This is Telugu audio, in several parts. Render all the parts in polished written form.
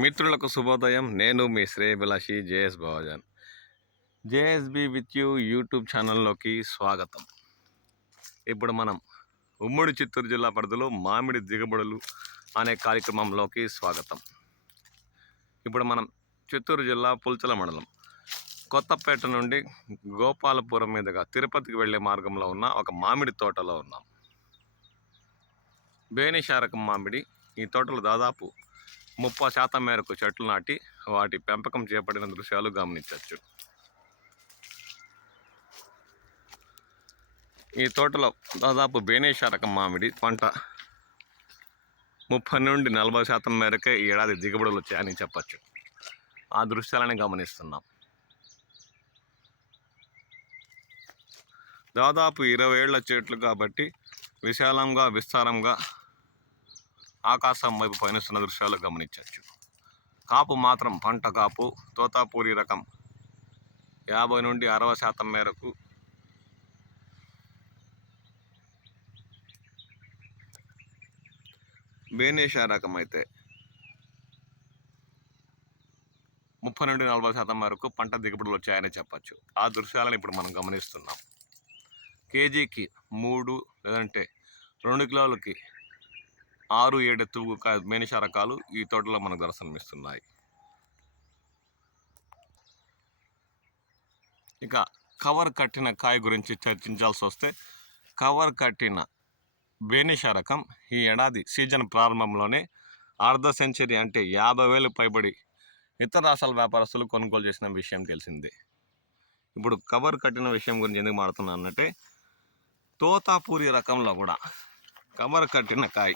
మిత్రులకు శుభోదయం. నేను మీ శ్రేయభిలాషి JS Bavajan. JSB with you YouTube ఛానల్లోకి స్వాగతం. ఇప్పుడు మనం ఉమ్మడి చిత్తూరు జిల్లా పరిధిలో మామిడి దిగుబడులు అనే కార్యక్రమంలోకి స్వాగతం. ఇప్పుడు మనం చిత్తూరు జిల్లా పుల్చల మండలం కొత్తపేట నుండి గోపాలపురం మీదుగా తిరుపతికి వెళ్ళే మార్గంలో ఉన్న ఒక మామిడి తోటలో ఉన్నాం. బేనిషారకం మామిడి. ఈ తోటలో దాదాపు 30% మేరకు చెట్లు నాటి వాటి పెంపకం చేపట్టిన దృశ్యాలు గమనించవచ్చు. ఈ తోటలో దాదాపు బేనేషా రకం మామిడి పంట 30 నుండి 40% మేరకే ఈ ఏడాది దిగుబడులు వచ్చాయని చెప్పచ్చు. ఆ దృశ్యాలని గమనిస్తున్నాం. దాదాపు 20 ఏళ్ల చెట్లు కాబట్టి విశాలంగా విస్తారంగా ఆకాశం వైపు పయనిస్తున్న దృశ్యాలు గమనించవచ్చు. కాపు మాత్రం పంట కాపు తోతాపూరి రకం 50 నుండి 60% మేరకు బేనేషా రకం అయితే 30 నుండి 40% మేరకు పంట దిగుబడులు వచ్చాయని చెప్పచ్చు. ఆ దృశ్యాలను ఇప్పుడు మనం గమనిస్తున్నాం. కేజీకి 3 లేదంటే 2 కిలోలకి 6-7 తూగు బేనిషా రకాలు ఈ తోటలో మనకు దర్శనమిస్తున్నాయి. ఇక కవర్ కట్టిన కాయ గురించి చర్చించాల్సి వస్తే, కవర్ కట్టిన బేనిషా రకం ఈ ఏడాది సీజన్ ప్రారంభంలోనే అర్ధ సెంచరీ అంటే 50,000 పైబడి ఇతర రాష్ట్రాల వ్యాపారస్తులు కొనుగోలు చేసిన విషయం తెలిసిందే. ఇప్పుడు కవర్ కట్టిన విషయం గురించి ఎందుకు మాట్లాడుతున్నా అన్నట్టే, తోతాపూరి రకంలో కూడా కవర్ కట్టిన కాయ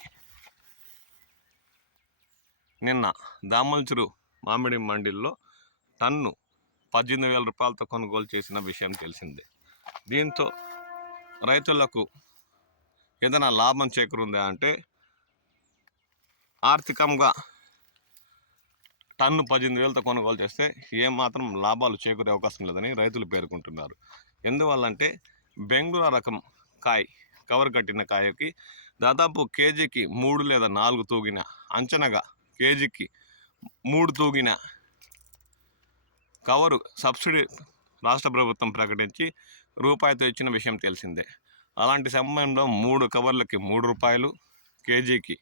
నిన్న దామల్చురు మామిడి మండీల్లో టన్ను 18,000 రూపాయలతో కొనుగోలు చేసిన విషయం తెలిసిందే. దీంతో రైతులకు ఏదైనా లాభం చేకూరుందా అంటే, ఆర్థికంగా టన్ను 18,000తో కొనుగోలు చేస్తే ఏమాత్రం లాభాలు చేకూరే అవకాశం లేదని రైతులు పేర్కొంటున్నారు. ఎందువల్లంటే బెంగళూరు రకం కాయ కవర్ కట్టిన కాయకి దాదాపు కేజీకి 3 లేదా 4 తూగిన, అంచనగా కేజీకి 3 తూగిన కవరు సబ్సిడీ రాష్ట్ర ప్రభుత్వం ప్రకటించి రూపాయితో ఇచ్చిన విషయం తెలిసిందే. అలాంటి సమయంలో 3 కవర్లకి 3 రూపాయలు, కేజీకి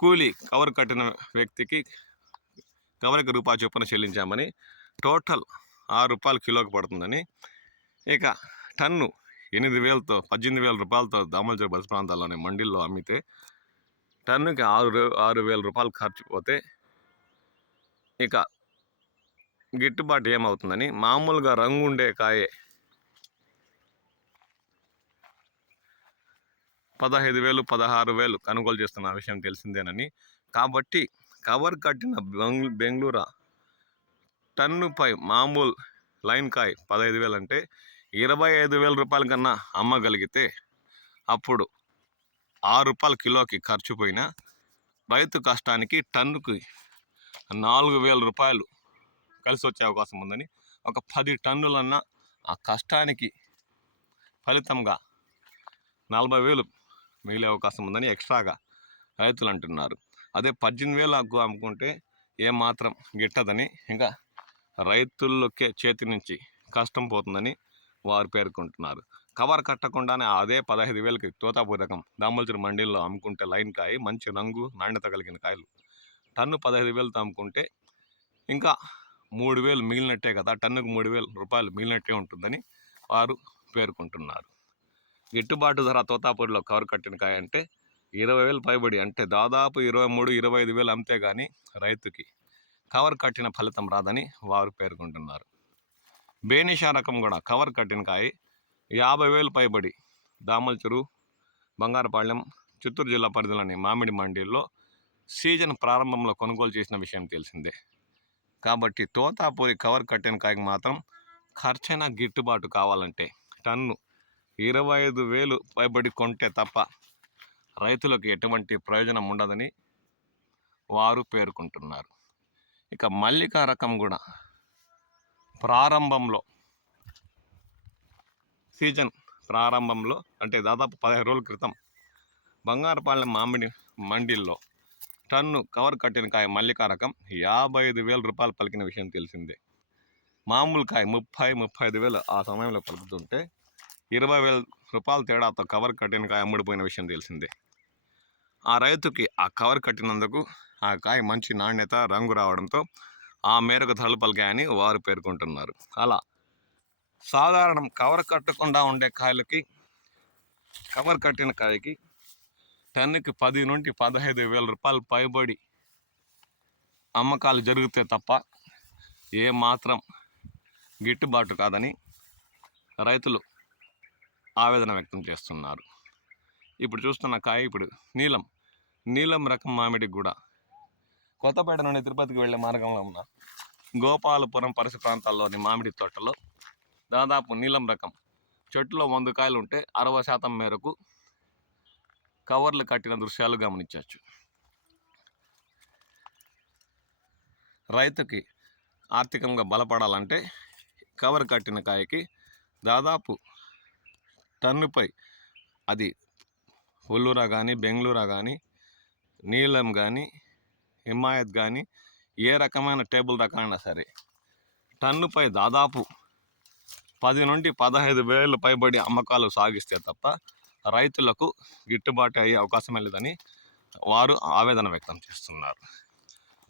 కూలీ కవర్ కట్టిన వ్యక్తికి కవర్కి రూపాయి చొప్పున చెల్లించామని, టోటల్ 6 రూపాయలు కిలోకి పడుతుందని, ఇక టన్ను 8,000తో 18,000 రూపాయలతో దామల్చూరు బస్ ప్రాంతాల్లోని మండీల్లో అమ్మితే టన్నుకి 6,000 రూపాయలు ఖర్చు పోతే ఇక గిట్టుబాటు ఏమవుతుందని, మామూలుగా రంగు ఉండే కాయే 15,000 16,000 కొనుగోలు చేస్తున్న విషయం తెలిసిందేనని, కాబట్టి కవర్ కట్టిన బెంగళూరు టన్నుపై మామూలు లైన్ కాయ 15,000 అంటే 25,000 రూపాయల కన్నా అమ్మగలిగితే అప్పుడు 6 రూపాయల కిలోకి ఖర్చు పోయినా రైతు కష్టానికి టన్నుకి 4,000 రూపాయలు కలిసి వచ్చే అవకాశం ఉందని, ఒక 10 టన్నులన్నా ఆ కష్టానికి ఫలితంగా 40,000 మిగిలే అవకాశం ఉందని ఎక్స్ట్రాగా రైతులు అంటున్నారు. అదే 18,000 అమ్ముకుంటే ఏమాత్రం గిట్టదని, ఇంకా రైతులకే చేతి నుంచి కష్టం పోతుందని వారు పేర్కొంటున్నారు. కవర్ కట్టకుండానే అదే 15,000కి తోతాపూరి రకం దామల్చూరు మండీల్లో అమ్ముకుంటే లైన్ కాయ మంచి రంగు నాణ్యత కలిగిన కాయలు టన్ను 15,000తో అమ్ముకుంటే ఇంకా 3,000 మిగిలినట్టే కదా, టన్నుకు 3,000 రూపాయలు మిగిలినట్టే ఉంటుందని వారు పేర్కొంటున్నారు. గిట్టుబాటు ధర తోతాపూరిలో కవర్ కట్టిన కాయ అంటే 20,000 పైబడి, అంటే దాదాపు 23-25,000 అమ్మితే కానీ రైతుకి కవర్ కట్టిన ఫలితం రాదని వారు పేర్కొంటున్నారు. బేనిషా రకం కూడా కవర్ కట్టిన కాయ 50,000 పైబడి దామల్చూరు, బంగారపాళ్యం, చిత్తూరు జిల్లా పరిధిలోని మామిడి మండీల్లో సీజన్ ప్రారంభంలో కొనుగోలు చేసిన విషయం తెలిసిందే. కాబట్టి తోతాపూరి కవర్ కట్టిన కాయకు మాత్రం ఖర్చైన గిట్టుబాటు కావాలంటే టన్ను 25,000 పైబడి కొంటే తప్ప రైతులకు ఎటువంటి ప్రయోజనం ఉండదని వారు పేర్కొంటున్నారు. ఇక మల్లికా రకం కూడా ప్రారంభంలో సీజన్ ప్రారంభంలో అంటే దాదాపు 15 రోజుల క్రితం బంగారపాలెం మామిడి మండీల్లో టన్ను కవర్ కట్టిన కాయ మల్లికా రకం 55,000 రూపాయలు పలికిన విషయం తెలిసిందే. మామూలు కాయ 35,000 ఆ సమయంలో పలుకుతుంటే 20,000 రూపాయల తేడాతో కవర్ కట్టిన కాయ అమ్ముడిపోయిన విషయం తెలిసిందే. ఆ రైతుకి ఆ కవర్ కట్టినందుకు ఆ కాయ మంచి నాణ్యత, రంగు రావడంతో ఆ మేరకు ధరలు పలికాయని వారు పేర్కొంటున్నారు. అలా సాధారణం కవర్ కట్టకుండా ఉండే కాయలకి కవర్ కట్టిన కాయకి టన్నుకి 10 నుండి 15,000 రూపాయలు పైబడి అమ్మకాలు జరిగితే తప్ప ఏ మాత్రం గిట్టుబాటు కాదని రైతులు ఆవేదన వ్యక్తం చేస్తున్నారు. ఇప్పుడు చూస్తున్న కాయ ఇప్పుడు నీలం రకం మామిడి కూడా కొత్తపేట నుండి తిరుపతికి వెళ్ళే మార్గంలో ఉన్న గోపాలపురం పరిసర ప్రాంతాల్లోని మామిడి తోటలో దాదాపు నీలం రకం చెట్టులో 100 కాయలు ఉంటే 60% మేరకు కవర్లు కట్టిన దృశ్యాలు గమనించవచ్చు. రైతుకి ఆర్థికంగా బలపడాలంటే కవర్ కట్టిన కాయకి దాదాపు టన్నుపై అది ఒల్లూరా కానీ, బెంగళూరా కానీ, నీలం కానీ, హిమాయత్ కానీ ఏ రకమైన టేబుల్ రకమైనా సరే టన్నుపై దాదాపు 10 నుండి 15,000 పైబడి అమ్మకాలు సాగిస్తే తప్ప రైతులకు గిట్టుబాటు అయ్యే అవకాశం లేదని వారు ఆవేదన వ్యక్తం చేస్తున్నారు.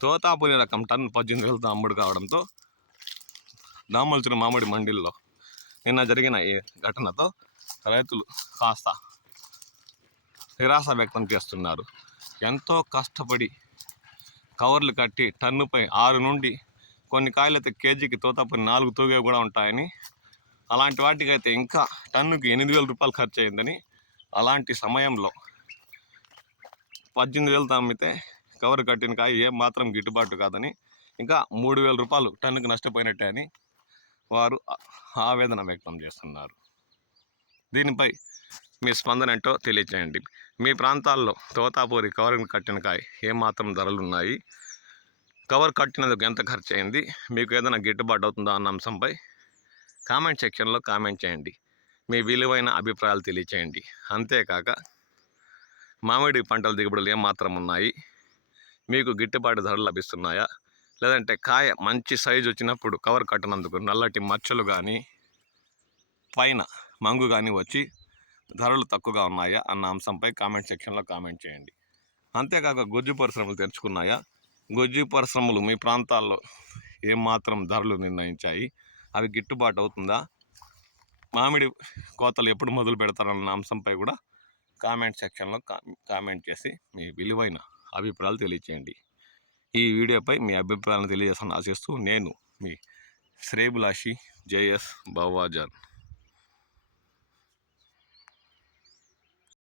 తోతాపురి రకం టన్ను 18,000తో అమ్ముడు కావడంతో దామల్చిన మామిడి మండీల్లో నిన్న జరిగిన ఈ ఘటనతో రైతులు కాస్త నిరాశ వ్యక్తం చేస్తున్నారు. ఎంతో కష్టపడి కవర్లు కట్టి టన్నుపై 6 నుండి కొన్ని కాయలైతే కేజీకి తోతాపురి 4 తూగే కూడా ఉంటాయని, అలాంటి వాటికైతే ఇంకా టన్నుకి 8,000 రూపాయలు ఖర్చు అయిందని, అలాంటి సమయంలో 18,000తో అమ్మితే కవర్ కట్టిన కాయ ఏం మాత్రం గిట్టుబాటు కాదని, ఇంకా 3,000 రూపాయలు టన్నుకు నష్టపోయినట్టే అని వారు ఆవేదన వ్యక్తం చేస్తున్నారు. దీనిపై మీ స్పందన ఏంటో తెలియచేయండి. మీ ప్రాంతాల్లో తోతాపూరి కవర్ కట్టిన కాయ ఏమాత్రం ధరలు ఉన్నాయి, కవర్ కట్టినందుకు ఎంత ఖర్చు అయింది, మీకు ఏదైనా గిట్టుబాటు అవుతుందా అన్న అంశంపై కామెంట్ సెక్షన్లో కామెంట్ చేయండి. మీ విలువైన అభిప్రాయాలు తెలియచేయండి. అంతేకాక మామిడి పంటల దిగుబడులు ఏమాత్రం ఉన్నాయి, మీకు గిట్టుబాటు ధరలు లభిస్తున్నాయా, లేదంటే కాయ మంచి సైజు వచ్చినప్పుడు కవర్ కట్టినందుకు నల్లటి మచ్చలు కానీ పైన మంగు కానీ వచ్చి ధరలు తక్కువగా ఉన్నాయా అన్న అంశంపై కామెంట్ సెక్షన్లో కామెంట్ చేయండి. అంతేకాక గుజ్జు పరిశ్రమలు తెరుచుకున్నాయా, గుజ్జు పరిశ్రమలు మీ ప్రాంతాల్లో ఏమాత్రం ధరలు నిర్ణయించాయి, అవి గిట్టుబాటు అవుతుందా, మామిడి కోతలు ఎప్పుడు మొదలు పెడతారన్న అంశంపై కూడా కామెంట్ సెక్షన్లో కామెంట్ చేసి మీ విలువైన అభిప్రాయాలు తెలియచేయండి. ఈ వీడియోపై మీ అభిప్రాయాలను తెలియజేస్తాను ఆశిస్తూ నేను మీ శ్రేబులాషి జేఎస్ బవాజర్.